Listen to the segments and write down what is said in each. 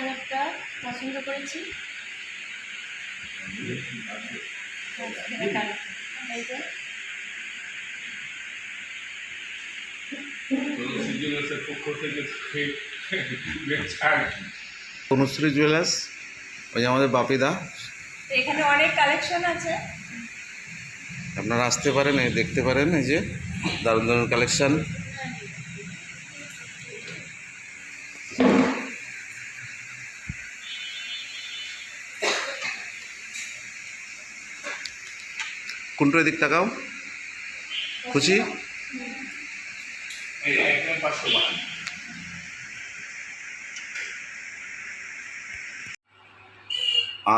কালারটা পছন্দ করেছি। এই যে তনুশ্রী জুয়েলার্স, ওই যে আমাদের বাপিদা। এখানে অনেক কালেকশন আছে, আপনারা আসতে পারেন, এই দেখতে পারেন, এই যে দারুণ দারুণ কালেকশন। কোনটার দিক তাকাও, খুশি?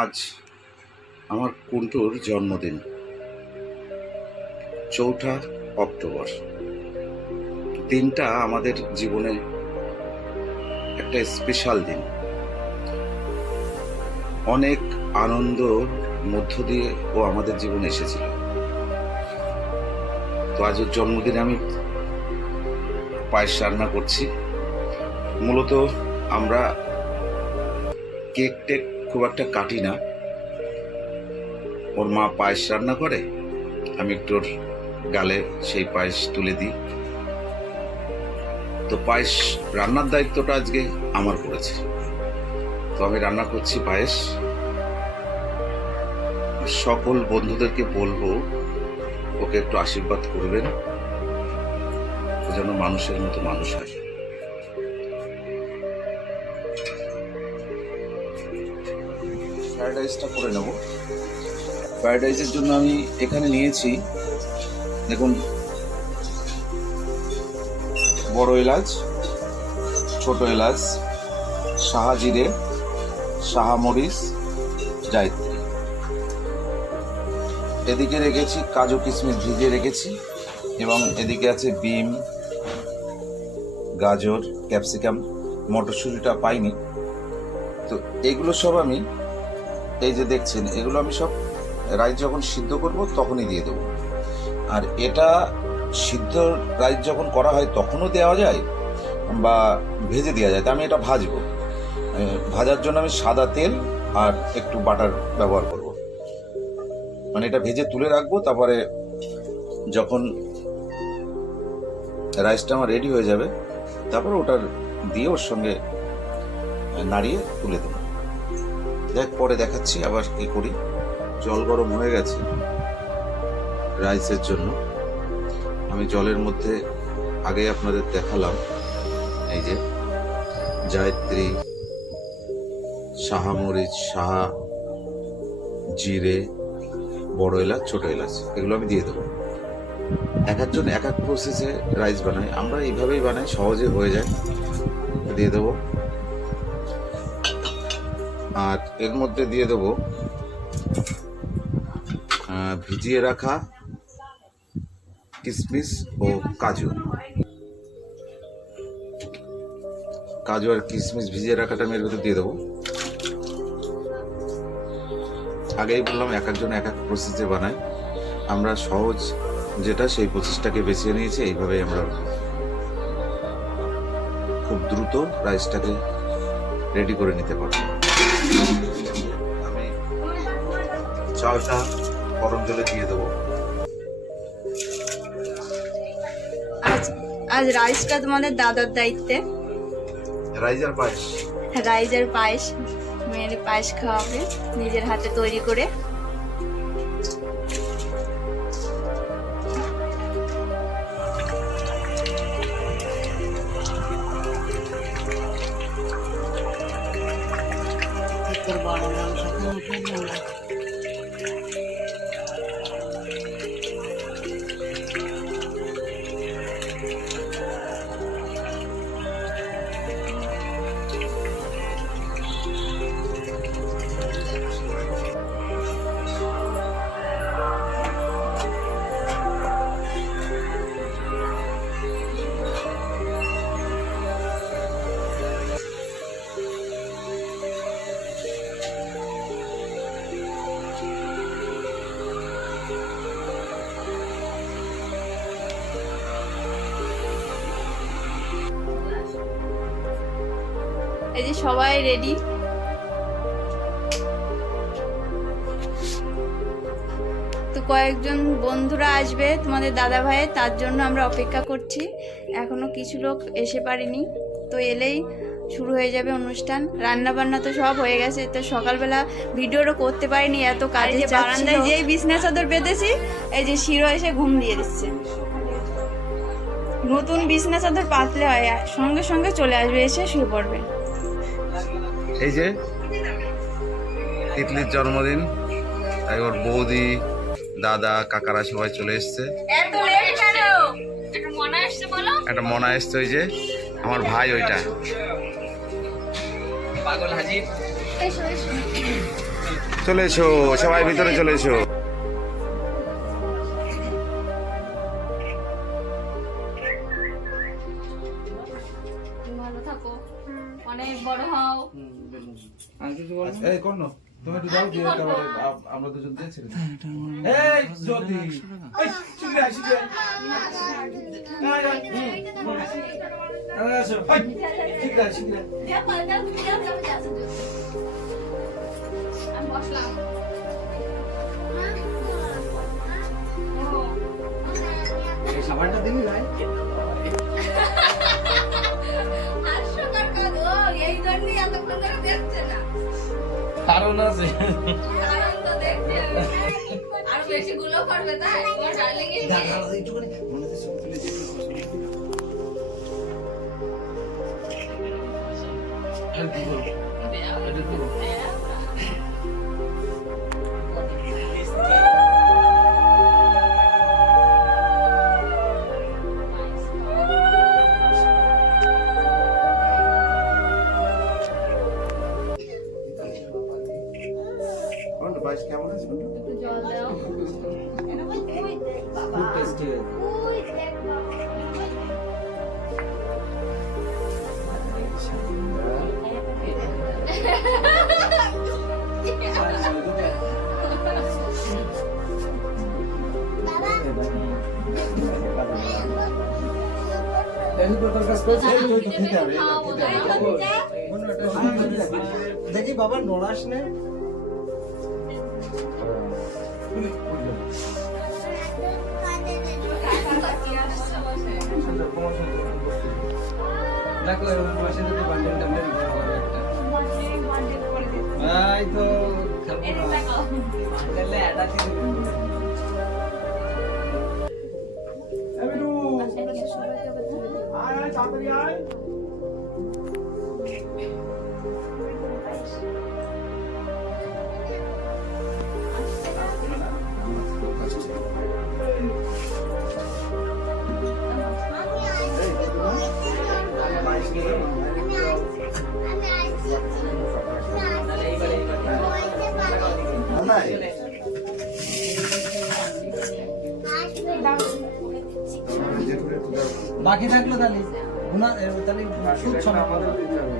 আজ আমার কুন্টুর জন্মদিন, 4 অক্টোবর। দিনটা আমাদের জীবনে একটা স্পেশাল দিন, অনেক আনন্দ মধ্য দিয়ে ও আমাদের জীবনে এসেছিল। তো আজ ওর জন্মদিনে আমি পায়েস রান্না করছি। মূলত আমরা কেক টেক খুব একটা কাটি না, ওর মা পায়েস রান্না করে, আমি একটু ওর গালে সেই পায়েস তুলে দিই। তো পায়েস রান্নার দায়িত্বটা আজকে আমার পড়েছে, তো আমি রান্না করছি পায়েস। সকল বন্ধুদেরকে বলবো ওকে একটু আশীর্বাদ করবেন, ও যেন মানুষের মতো মানুষ হয়। ফ্রাইড রাইসটা করে নেব। ফ্রাইড রাইসের জন্য আমি এখানে নিয়েছি, দেখুন, বড় এলাচ, ছোট এলাচ, সাহা জিরে, সাহা মরিচ, জায়ত্রী। এদিকে রেখেছি কাজু কিশমিশ ভিজিয়ে রেখেছি, এবং এদিকে আছে বিম, গাজর, ক্যাপসিকাম, মটরশুঁটিটা পাইনি। তো এগুলো সব আমি, এই যে দেখছেন, এগুলো আমি সব রাইস যখন সিদ্ধ করব তখনই দিয়ে দেবো। আর এটা সিদ্ধ রাইস যখন করা হয় তখনও দেওয়া যায় বা ভেজে দেওয়া যায়। তা আমি এটা ভাজবো। ভাজার জন্য আমি সাদা তেল আর একটু বাটার ব্যবহার করব। মানে এটা ভেজে তুলে রাখবো, তারপরে যখন রাইসটা আমার রেডি হয়ে যাবে তারপর ওটার দিয়ে ওর সঙ্গে নাড়িয়ে তুলে দেবো। দেখ, পরে দেখাচ্ছি আবার কি করি। জল গরম হয়ে গেছে রাইসের জন্য। আমি জলের মধ্যে আগে আপনাদের দেখালাম, এই যে জায়ত্রী, সাহা মরিচ, সাহা জিরে, বড় এলাচ, ছোট এলাচ, এগুলো আমি দিয়ে দেবো। এক একজন এক এক প্রসেসে রাইস বানাই, আমরা এইভাবেই বানাই, সহজে হয়ে যায়। দিয়ে দেবো। আর এর মধ্যে দিয়ে দেবো ভিজিয়ে রাখা কিশমিশ ও কাজু। কাজু আর কিশমিশ ভিজিয়ে রাখাটা আমি এর ভিতরে দিয়ে দেবো। আগেই বললাম এক একজন এক এক প্রসেসে বানাই, আমরা সহজ যেটা সেই প্রসেসটাকে বেছে নিয়েছি। এইভাবেই আমরা খুব দ্রুত রাইসটাকে রেডি করে নিতে পারবো। আমি চালটা গরম জলে দিয়ে দেবো। আজ রাইসটা তোমাদের দাদার দায়িত্বে। রাইজার পায়েস, রাইসের পায়েস, মেয়ের পায়েস খাওয়াবে নিজের হাতে তৈরি করে। এই যে সবাই রেডি। কয়েকজন বন্ধুরা আসবে তোমাদের দাদা ভাইয়ের, তার জন্য আমরা অপেক্ষা করছি। এখনো কিছু লোক এসে পারেনি, তো এলেই শুরু হয়ে যাবে অনুষ্ঠান। রান্না বান্না তো সব হয়ে গেছে, তো সকালবেলা ভিডিওটা করতে পারিনি, এত কাজে বারান্দায় যেই বিছনা চাদর পেতেছি, এই যে শিরো এসে ঘুম দিয়ে দিচ্ছে। নতুন বিছনা চাদর পাতলে হয় সঙ্গে সঙ্গে চলে আসবে, এসে শুয়ে পড়বে। এই যে তিতলির জন্মদিন, তাই ওর বৌদি দাদা কাকারা সবাই চলে এসছে। একটা মনা এসছে, ওই যে আমার ভাই, ওইটা চলে এসো, সবাই ভিতরে চলে এসো। ভালো থাকো, অনেক বড় হও। এই কোন তুমি একটু দাও দিয়ে তারপরে আমরা দুজন দিয়ে ছেড়ে দিই। এই জ্যোতি এই শিগগির আয় শিগগির আয় আসো শিগগির আয় শিগগির আমি বসলাম। এই সাবানটা দিবি ভাই কারণ আছে কেমন আছে? একটু জল দাও। খুব টেস্টি দেখি বাবা নড়াস নে দেখো পাশে যদি বান্ডেল টান্ডেল করে একটা এই তো খেলবো না বান্ডেলে অ্যাড আছে আয় আয় তাড়াতাড়ি আয় বাকি থাকলো তাহলে তাহলে সুদ ছড়া আমাদের দিতে হবে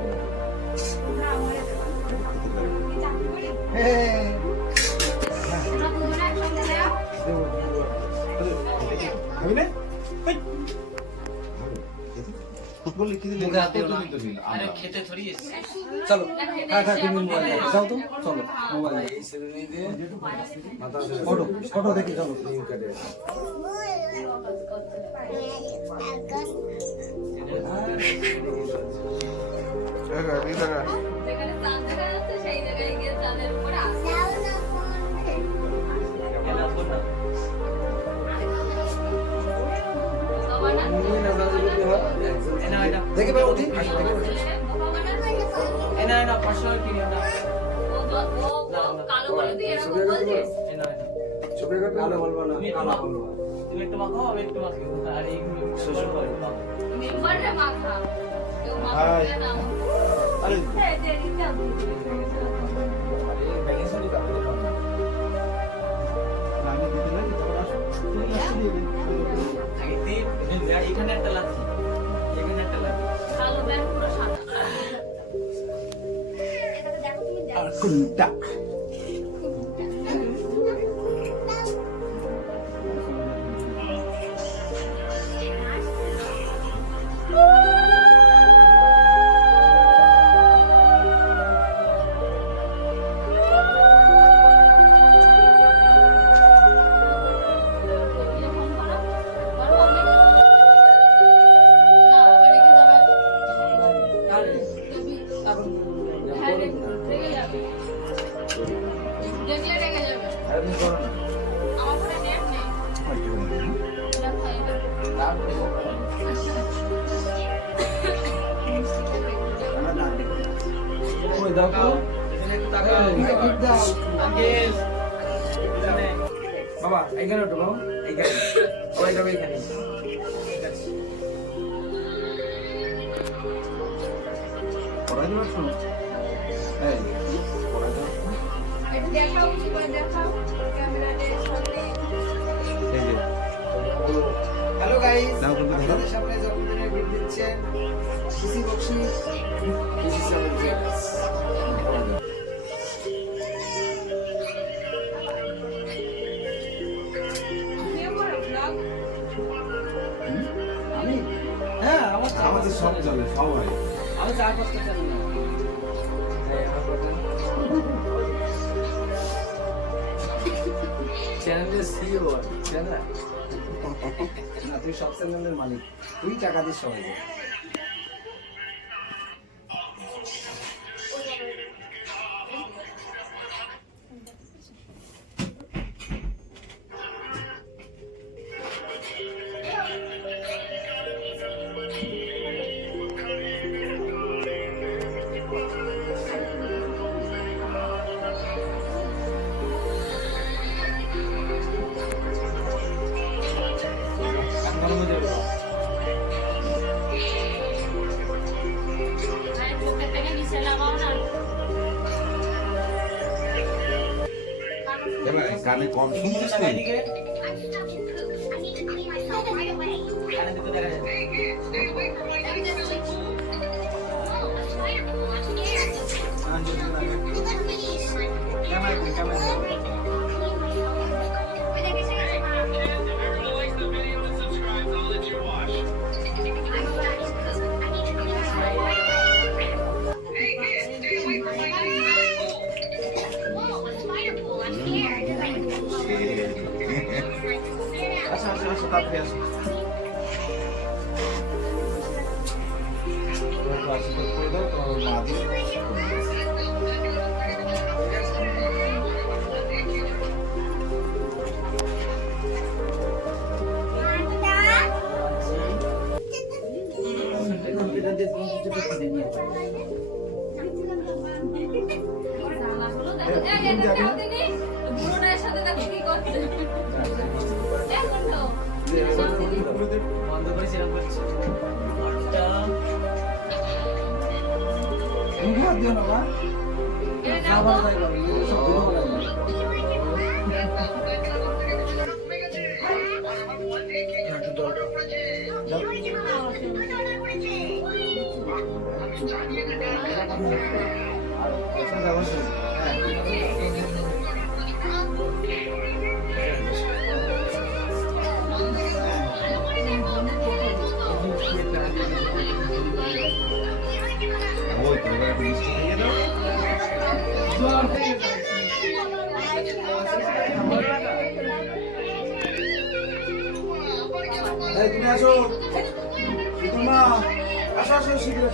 চলো যাও তো চলো মোবাইল ফটো ফটো দেখি চলো দেখি ভাই উঠি না 500 কিনে না কালো বলে দিয়ে এরকম বলছে ছবি কালো বলবো না কালো বলবো তুমি একটু মাখাও আমি একটু মাখি আর এইগুলো শ্বশুর করে মেম্বারে মাখা কেউ মাখা না আরে দেরি দাও আরে ব্যাগে শুনি দাও আমি দিতে লাগি তখন আসো তুমি আসো দিয়ে আগে দিয়ে এখানে একটা লাগছে এখানে একটা লাগছে কালো ব্যাগ পুরো সাদা এটাতে দেখো তুমি দেখো আর কোনটা ওই দেখো এখানে একটু তাকাও আঙ্কেল এখানে বাবা এখানে ওঠো বাবা এইখানে বাবা এটা এইখানে পড়াই দেওয়ার শোনো এই পড়াই দেওয়ার একটু দেখাও, উঁচু করে দেখাও ক্যামেরাতে সামনে। এই যে হ্যালো গাইস নাও কিন্তু দেখো। আপনাদের সামনে জন্মদিনের গিফট দিচ্ছেন খুশি বক্সি খুশি সেলিব্রেটস আমি হ্যাঁ আমাদের সব চলে সবাই আমি 4-5টা জানি না চ্যানেলের সিইও চ্যানেল না তুই সব চ্যানেলের মালিক তুই টাকা দিস সবাইকে চোখের থেকে নিচে লাগাও না। এবার কানে কম শুনছিস তুই? আসো আসো আসো তাড়াতাড়ি আসো আশীর্বাদ করে দাও তোমার মা দিয়ে বুড়োটার সাথে দেখো কি করছে। এখন তো বন্ধ করে সেরকম করছে দিও না মা এটা খাবার দেখো। তাই করো এই সব দিও না ওই তো এবার একটু মিষ্টি খাইয়ে দাও এই তুমি আসো মা আসো আসো শীঘ্র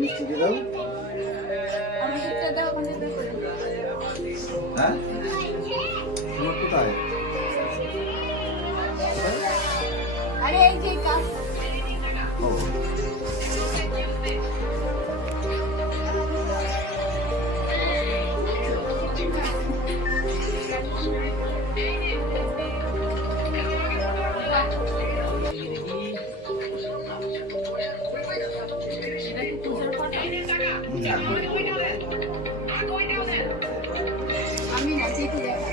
মিষ্টি দিয়ে দাও আমাদেরটা দাও, আমাদেরটা দাও। হ্যাঁ তোমার কোথায় আরে এই যে কাজ ও আমি না যেতে দেখা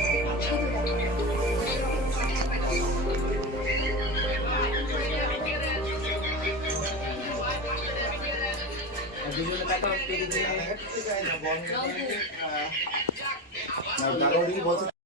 দেখো পেরি দিয়ে দাদা বলছে